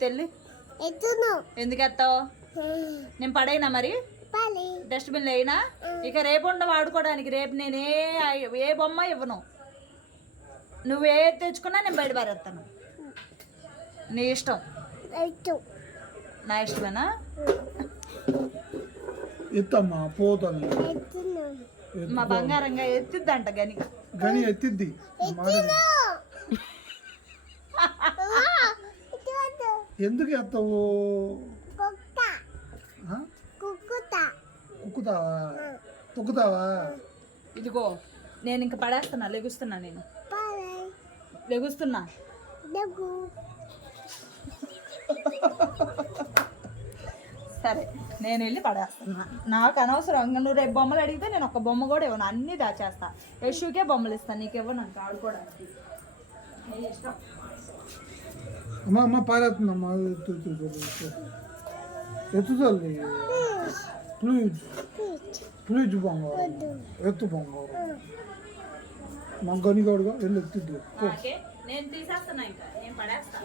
ఎత్తెళ్ళి ఎందుకు ఎత్తావు? నేను పడైనా మరి డస్ట్బిన్లో అయినా ఇక రేపు ఉండ వాడుకోవడానికి. రేపు నేను ఏ బొమ్మ ఇవ్వను. నువ్వు ఏ తెచ్చుకున్నా నేను బయట పారేస్తాను. నీ ఇష్టం. నా ఇష్టమేనా? ఎత్తమ్మా పోతాను. మా బంగారంగా ఎత్తిద్దంట గని. గని ఎత్తిద్ది. ఎందుకు ఎత్తావు? కుక్కుతావా? తొక్కుతావా? ఇదిగో నేను ఇంక పడేస్తున్నా. లెగుస్తున్నా. నేను లెగుస్తున్నా. సరే నేను వెళ్ళి పడేస్తున్నా. నాకు అనవసరం. ఇంకా నువ్వు రేపు బొమ్మలు అడిగితే నేను ఒక బొమ్మ కూడా ఇవ్వను. అన్నీ దాచేస్తా. యశుకే బొమ్మలు ఇస్తాను. నీకు ఇవ్వను. నాకు ఆడుకోవడానికి ఇష్టం. అమ్మా అమ్మ పారేస్తుందమ్మా. ఎత్తుతల్లి ప్లీజ్ ప్లీజ్ బంగారం ఎత్తు బంగారం. మా గనిగాడుగా వెళ్ళి ఎత్తిద్ది. నేను తీసేస్తున్నా. ఇంకా నేను పడేస్తా.